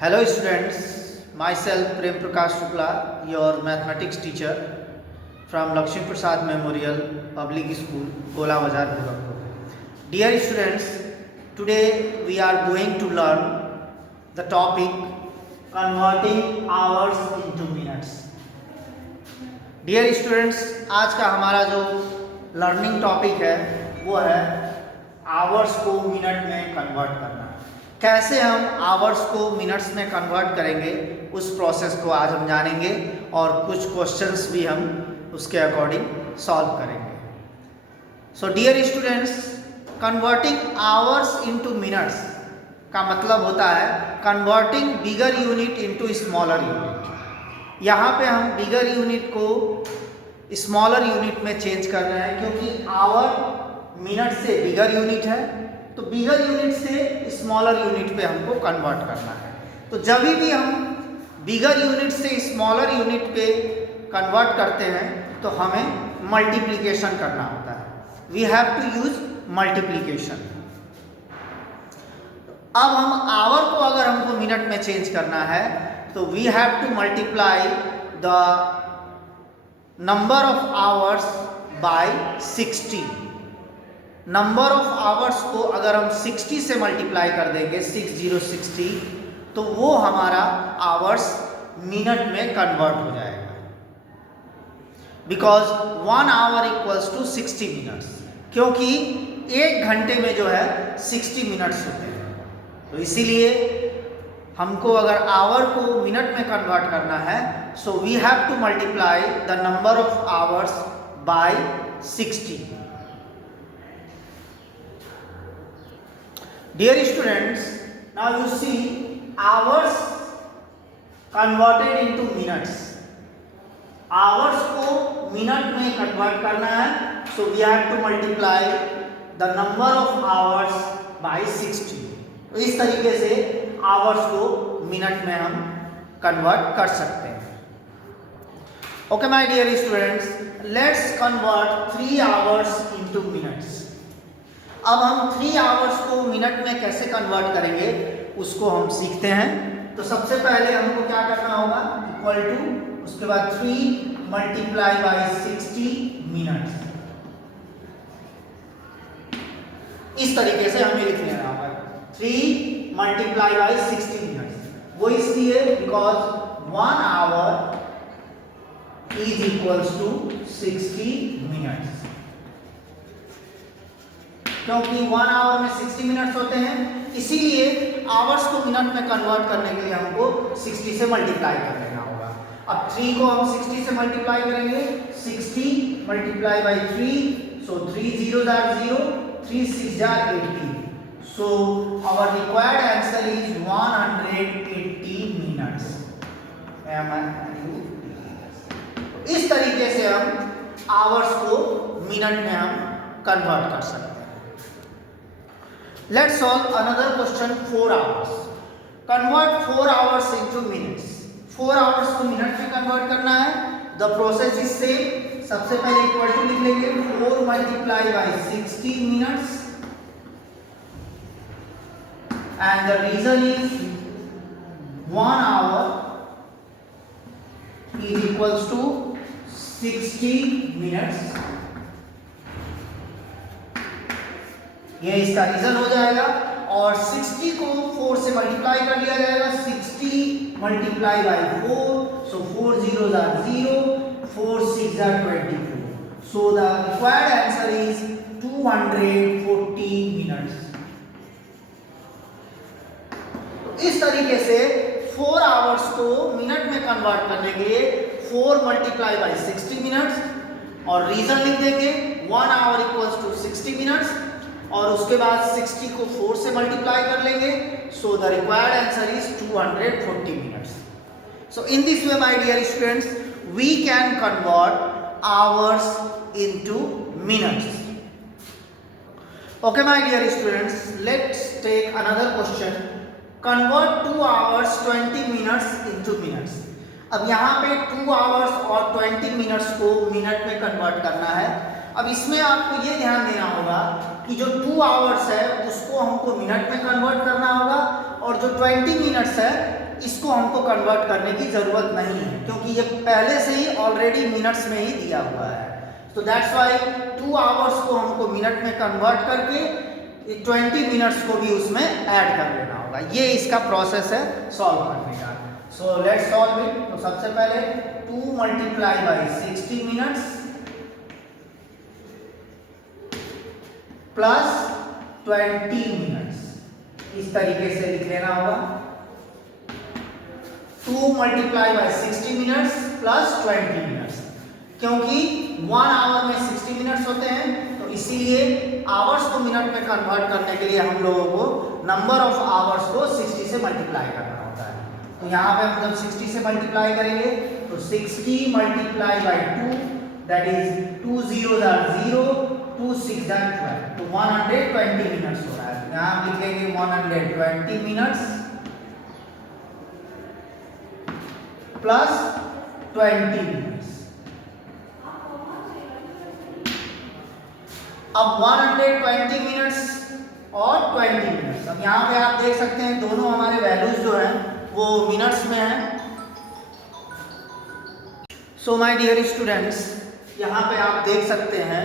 Hello students, myself Prem Prakash Shukla, your mathematics teacher from Lakshmi Prasad Memorial Public School, Gola Bazar, Gorakhpur. Dear students, today we are going to learn the topic converting hours into minutes. Dear students, आज का हमारा जो learning topic है वो है hours को minute में convert करना। कैसे हम आवर्स को मिनट्स में कन्वर्ट करेंगे उस प्रोसेस को आज हम जानेंगे और कुछ क्वेश्चंस भी हम उसके अकॉर्डिंग सॉल्व करेंगे। So dear students, converting hours into minutes का मतलब होता है converting bigger unit into smaller unit. यहाँ पे हम बिगर यूनिट को स्मॉलर यूनिट में चेंज कर रहे हैं क्योंकि आवर मिनट से बिगर यूनिट है, तो बिगर यूनिट से स्मॉलर यूनिट पे हमको कन्वर्ट करना है। तो जब भी हम बिगर यूनिट से स्मॉलर यूनिट पे कन्वर्ट करते हैं तो हमें मल्टीप्लिकेशन करना होता है। We have to use multiplication. अब हम आवर को अगर हमको मिनट में चेंज करना है तो we have to multiply the number of hours by 60। Number of hours को अगर हम 60 से मल्टीप्लाई कर देंगे 6060, तो वो हमारा आवर्स मिनट में कन्वर्ट हो जाएगा। Because 1 hour equals to 60 minutes, क्योंकि एक घंटे में जो है 60 मिनट्स होते हैं। तो इसीलिए हमको अगर आवर को मिनट में कन्वर्ट करना है so we have to multiply the number of hours by 60। Dear students, now you see hours converted into minutes. Hours को मिनट में कन्वर्ट करना है, so we have to multiply the number of hours by 60. तो इस तरीके से hours को minute में हम कन्वर्ट कर सकते हैं। Okay my dear students, let's convert 3 hours into minutes. अब हम 3 आवर्स को मिनट में कैसे कन्वर्ट करेंगे उसको हम सीखते हैं। तो सबसे पहले हमको क्या करना होगा, इक्वल टू, उसके बाद 3 मल्टीप्लाई बाय 60 मिनट्स। इस तरीके से हमें लिख लेना होगा 3 मल्टीप्लाई बाय 60 मिनट्स। वो इसलिए because 1 hour is equals to 60 minutes, क्योंकि 1 आवर में 60 मिनट्स होते हैं, इसीलिए आवर्स को मिनट में कन्वर्ट करने के लिए हमको 60 से मल्टीप्लाई कर लेना होगा। अब 3 को हम 60 से मल्टीप्लाई करेंगे, 60 multiply by 3, so 3 0 are 0, 3 6 are 80, so our required answer is 180 minutes. इस तरीके से हम आवर्स को मिनट में हम कन्वर्ट कर सकते हैं। Let's solve another question. 4 hours. Convert 4 hours into minutes. 4 hours को मिनट में कन्वर्ट करना है। The process is same. सबसे पहले इक्वल टू लिख लेंगे 4 multiply by 60 minutes, and the reason is 1 hour is equals to 60 minutes. ये इसका रीजन हो जाएगा और 60 को 4 से मल्टीप्लाई कर लिया जाएगा, 60 multiply by 4, so 4 0 are 0, 4 6 are 24, so the required answer is 240 minutes. इस तरीके से 4 आवर्स को मिनट में कन्वर्ट करने के लिए 4 मल्टीप्लाई बाय 60 मिनट्स और रीजन लिख देंगे 1 आवर इक्वल्स टू 60 मिनट्स, और उसके बाद 60 को 4 से मल्टीप्लाई कर लेंगे, so the required answer is 240 minutes. So in this way my dear students we can convert hours into minutes. Okay my dear students, let's take another question. Convert 2 hours 20 minutes into minutes. अब यहाँ पे 2 hours और 20 minutes को minute में convert करना है। अब इसमें आपको ये ध्यान देना होगा कि जो 2 आवर्स है उसको हमको मिनट में कन्वर्ट करना होगा, और जो 20 मिनट्स है इसको हमको कन्वर्ट करने की ज़रूरत नहीं है, क्योंकि ये पहले से ही ऑलरेडी मिनट्स में ही दिया हुआ है। तो दैट्स वाई 2 आवर्स को हमको मिनट में कन्वर्ट करके 20 मिनट्स को भी उसमें ऐड कर लेना होगा। ये इसका प्रोसेस है सॉल्व करने का। So let's solve it. तो सबसे पहले 2 multiply by 60 minutes plus 20 minutes, इस तरीके से लिख लेना होगा। 2 multiply by 60 minutes plus 20 minutes, क्योंकि 1 आवर में 60 मिनट्स होते हैं, तो इसीलिए आवर्स को मिनट में कन्वर्ट करने के लिए हम लोगों को नंबर ऑफ आवर्स को 60 से मल्टीप्लाई करना होता है। तो यहाँ पे हम जब 60 से मल्टीप्लाई करेंगे तो 60 multiply by 2, that is 2 zeros are 0, 2 6 are 12, तो 120 मिनट्स हो रहा है। यहाँ हम लिखेंगे 120 मिनट्स प्लस 20 मिनट्स। अब 120 मिनट्स और 20 मिनट्स, अब यहाँ पे आप देख सकते हैं दोनों हमारे वैल्यूज जो हैं वो मिनट्स में हैं। सो माय डियर स्टूडेंट्स, यहाँ पे आप देख सकते हैं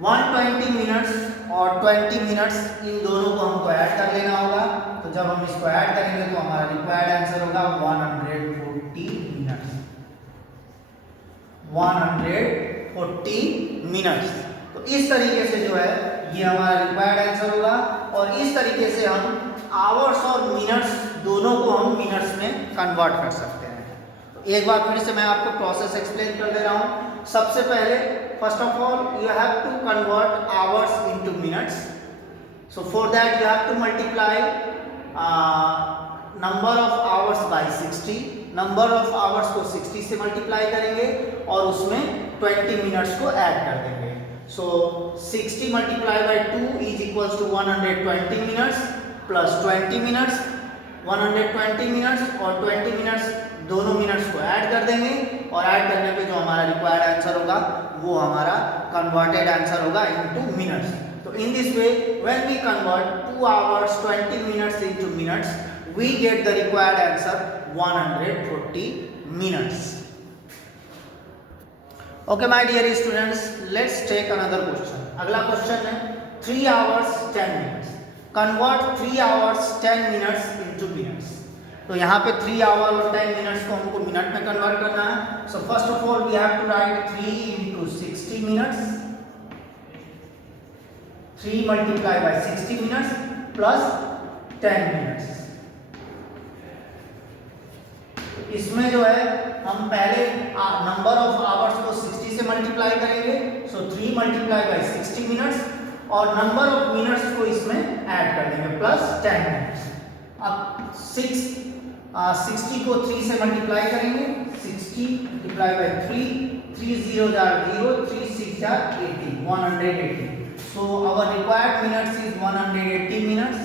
120 मिनट्स और 20 मिनट्स, इन दोनों को हमको ऐड कर लेना होगा। तो जब हम इसको ऐड करेंगे तो हमारा रिक्वायर्ड आंसर होगा 140 मिनट्स। 140 मिनट्स। तो इस तरीके से जो है ये हमारा रिक्वायर्ड आंसर होगा, और इस तरीके से हम आवर्स और मिनट्स दोनों को हम मिनट्स में कन्वर्ट कर सकते हैं। तो एक बार फिर से मैं आपको प्रोसेस एक्सप्लेन कर दे रहा हूँ। सबसे पहले first of all you have to convert hours into minutes. So for that you have to multiply number of hours by 60। Number of hours को 60 से मल्टीप्लाई करेंगे और उसमें 20 मिनट्स को ऐड कर देंगे। So 60 multiply by 2 is equals to 120 minutes plus 20 minutes. 120 minutes और 20 minutes दोनों मिनट्स को ऐड कर देंगे, और ऐड करने पे जो हमारा रिक्वायर्ड आंसर होगा वो हमारा कन्वर्टेड आंसर होगा इनटू मिनट्स। तो in this way when we convert 2 hours 20 minutes into minutes, we get the required answer 140 minutes. Okay my dear students, let's take another question. अगला क्वेश्चन है 3 hours 10 minutes. Convert 3 hours 10 minutes into minutes. तो यहाँ पे 3 our और 10 मिनट्स को हमको minute में कन्वर्ट करना है। So first of all we have to write 3 into 60 minutes. 3 multiply by 60 minutes plus 10 minutes. इसमें जो है हम पहले नंबर ऑफ आवर्स को 60 से मल्टीप्लाई करेंगे। सो 3 मल्टीप्लाई बाय 60 मिनट्स, और नंबर ऑफ मिनट्स को इसमें ऐड कर देंगे प्लस 10 मिनट्स। अब 60 को 3 से मल्टीप्लाई करेंगे। 60 multiply by 3, 3 zeros are 0, 3 6 are 80, 180. So our required minutes is 180 minutes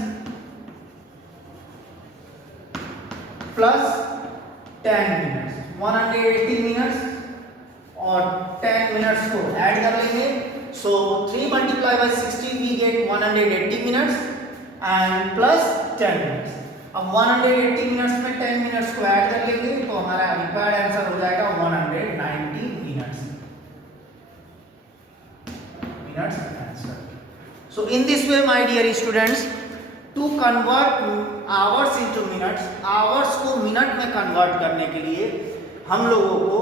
plus 10 minutes. 180 minutes और 10 मिनट्स को ऐड कर लेंगे। So 3 multiply by 60 we get 180 minutes and plus 10 minutes. अब 180 मिनट्स में 10 मिनट्स को ऐड कर लेंगे तो हमारा रिक्वायर्ड आंसर हो जाएगा 190 minutes answer. So in this way my dear students, to convert hours into minutes, hours को मिनट में कन्वर्ट करने के लिए हम लोगों को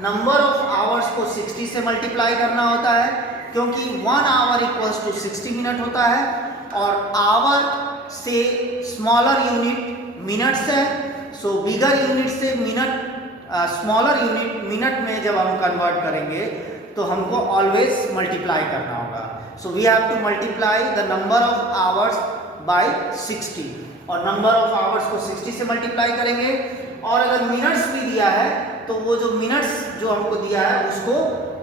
नंबर ऑफ आवर्स को 60 से मल्टीप्लाई करना होता है, क्योंकि 1 आवर इक्वल्स टू 60 मिनट होता है, और आवर से स्मॉलर यूनिट मिनट्स है। सो बिगर यूनिट से मिनट, स्मॉलर यूनिट मिनट में जब हम कन्वर्ट करेंगे तो हमको ऑलवेज मल्टीप्लाई करना होगा। So we have to multiply the number of hours by 60, और नंबर ऑफ आवर्स को 60 से मल्टीप्लाई करेंगे, और अगर मिनट्स भी दिया है तो वो जो मिनट्स जो हमको दिया है उसको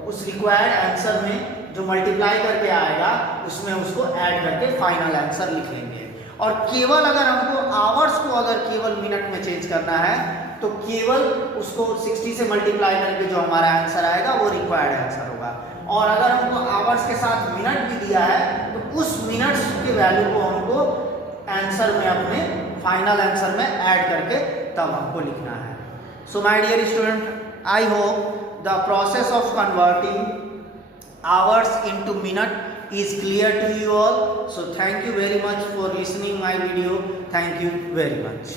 उस रिक्वायर्ड आंसर में जो मल्टीप्लाई करके आएगा उसमें उसको ऐड करके फाइनल आंसर लिख लेंगे। और केवल अगर हमको आवर्स को अगर केवल मिनट में चेंज करना है तो केवल उसको 60 से मल्टीप्लाई करके जो हमारा आंसर आएगा वो रिक्वायर्ड आंसर होगा। और अगर हमको आवर्स के साथ मिनट भी दिया है तो उस मिनट्स की वैल्यू को हमको आंसर में, अपने फाइनल आंसर में ऐड करके तब हमको लिखना है। So my dear student, I hope the process of converting hours into minute is clear to you all. So thank you very much for listening my video. Thank you very much.